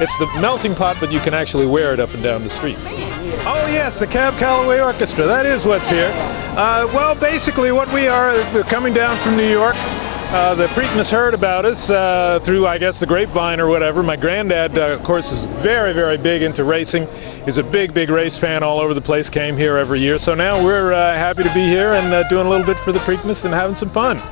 It's the melting pot, but you can actually wear it up and down the street. Oh yes, the Cab Calloway Orchestra. That is what's here. Well, basically what we're coming down from New York. The Preakness heard about us through, I guess, the grapevine or whatever. My granddad, of course, is very, very big into racing. He's a big, big race fan all over the place, came here every year. So now we're happy to be here and doing a little bit for the Preakness and having some fun.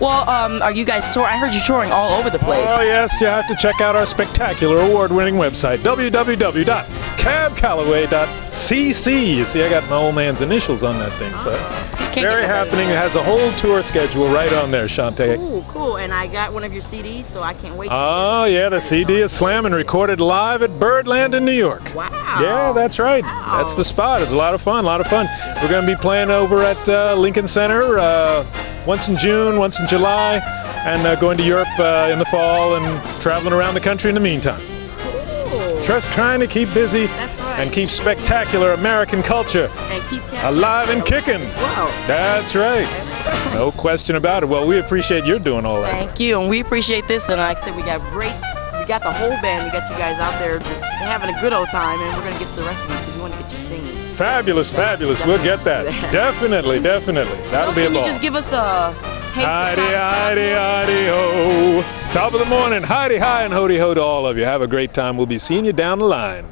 Well, are you guys touring? I heard you touring all over the place. Oh, yes. You have to check out our spectacular award-winning website, www.cabcalloway.cc. You see, I got my old man's initials on that thing, so that's very happening. It has a whole tour schedule right on there, Shantae. Cool, cool. And I got one of your CDs, so I can't wait to Oh, yeah, the CD is slamming, recorded live at Birdland in New York. Wow. Yeah, that's right. Wow. That's the spot. It's a lot of fun, a lot of fun. We're going to be playing over at Lincoln Center once in June, once in July, and going to Europe in the fall and traveling around the country in the meantime. Cool. Just trying to keep busy. That's right. And keep spectacular American culture And keep alive and kicking. as well. That's right. No question about it. Well, we appreciate your doing all that. Thank you, and we appreciate this. And like I said, we got the whole band. We got you guys out there just having a good old time, and we're gonna get the rest of you because we want to get you singing. Fabulous, fabulous. We'll get that. Definitely, definitely. That'll be a Can ball. you just give us a Heidi, Heidi, Heidi, ho. Top of the morning. Heidi, hi, and hody ho to all of you. Have a great time. We'll be seeing you down the line.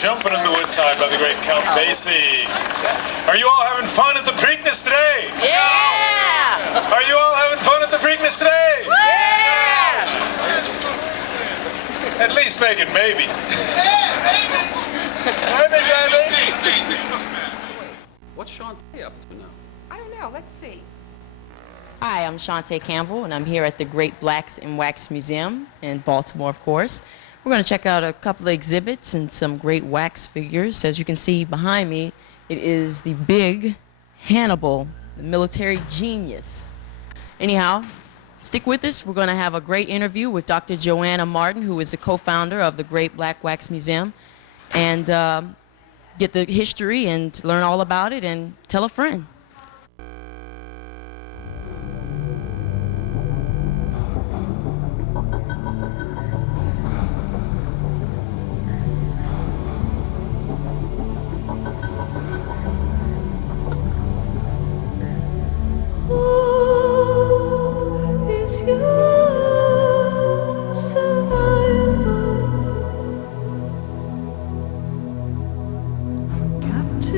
Jumping in the Woodside by the great Count Basie. Are you all having fun at the Preakness today? Yeah! Are you all having fun at the Preakness today? Yeah! At least make it maybe. What's Shantae up to now? I don't know. Let's see. Hi, I'm Shantae Campbell, and I'm here at the Great Blacks in Wax Museum in Baltimore, of course. We're going to check out a couple of exhibits and some great wax figures. As you can see behind me, it is the big Hannibal, the military genius. Anyhow, stick with us. We're going to have a great interview with Dr. Joanna Martin, who is the co-founder of the Great Black Wax Museum, and get the history and learn all about it and tell a friend. Captive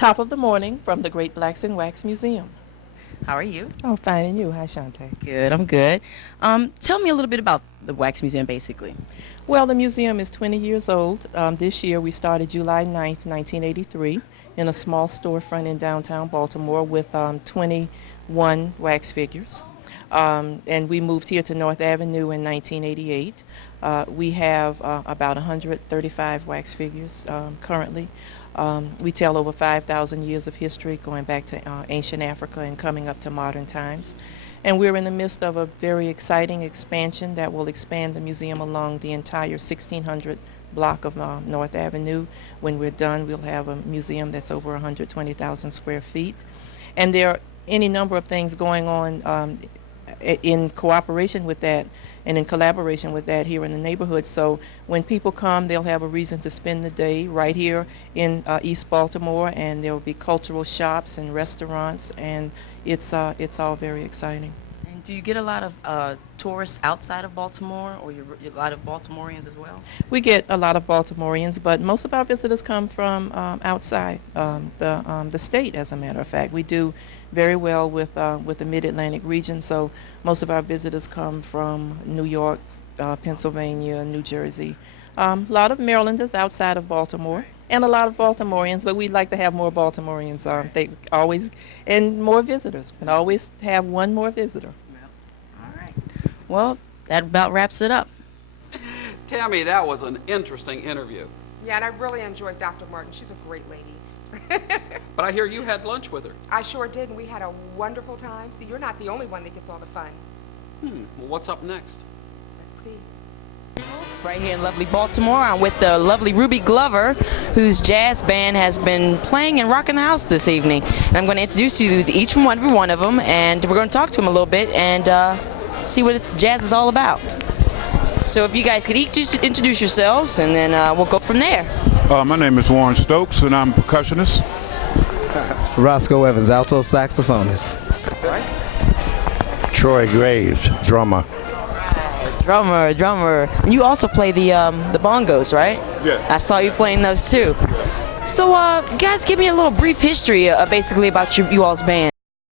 Top of the morning from the Great Blacks in Wax Museum. How are you? Oh, fine, and you? Hi, Shantae. Good, I'm good. Tell me a little bit about the Wax Museum, basically. Well, the museum is 20 years old. This year we started July 9th, 1983, in a small storefront in downtown Baltimore with 21 wax figures. And we moved here to North Avenue in 1988. We have about 135 wax figures currently. We tell over 5,000 years of history going back to ancient Africa and coming up to modern times. And we're in the midst of a very exciting expansion that will expand the museum along the entire 1600 block of North Avenue. When we're done, we'll have a museum that's over 120,000 square feet. And there are any number of things going on in cooperation with that and in collaboration with that here in the neighborhood. So when people come, they'll have a reason to spend the day right here in East Baltimore, and there will be cultural shops and restaurants, and it's all very exciting. And do you get a lot of tourists outside of Baltimore, or a lot of Baltimoreans as well? We get a lot of Baltimoreans, but most of our visitors come from outside the state, as a matter of fact. We do very well with the Mid-Atlantic region, so most of our visitors come from New York, Pennsylvania, New Jersey. A lot of Marylanders outside of Baltimore, and a lot of Baltimoreans, but we'd like to have more Baltimoreans. They always, and more visitors. We can always have one more visitor. All right. Well, that about wraps it up. Tammy, that was an interesting interview. Yeah, and I really enjoyed Dr. Martin. She's a great lady. But I hear you had lunch with her. I sure did, and we had a wonderful time. See, you're not the only one that gets all the fun. Well, what's up next? Let's see. Right here in lovely Baltimore, I'm with the lovely Ruby Glover, whose jazz band has been playing and rocking the house this evening. And I'm going to introduce you to each and every one of them, and we're going to talk to them a little bit and see what jazz is all about. So if you guys could each just introduce yourselves, and then we'll go from there. My name is Warren Stokes, and I'm a percussionist. Roscoe Evans, alto saxophonist. Troy Graves, drummer. Drummer. And you also play the bongos, right? Yes. I saw you playing those too. So guys, give me a little brief history basically about you all's band.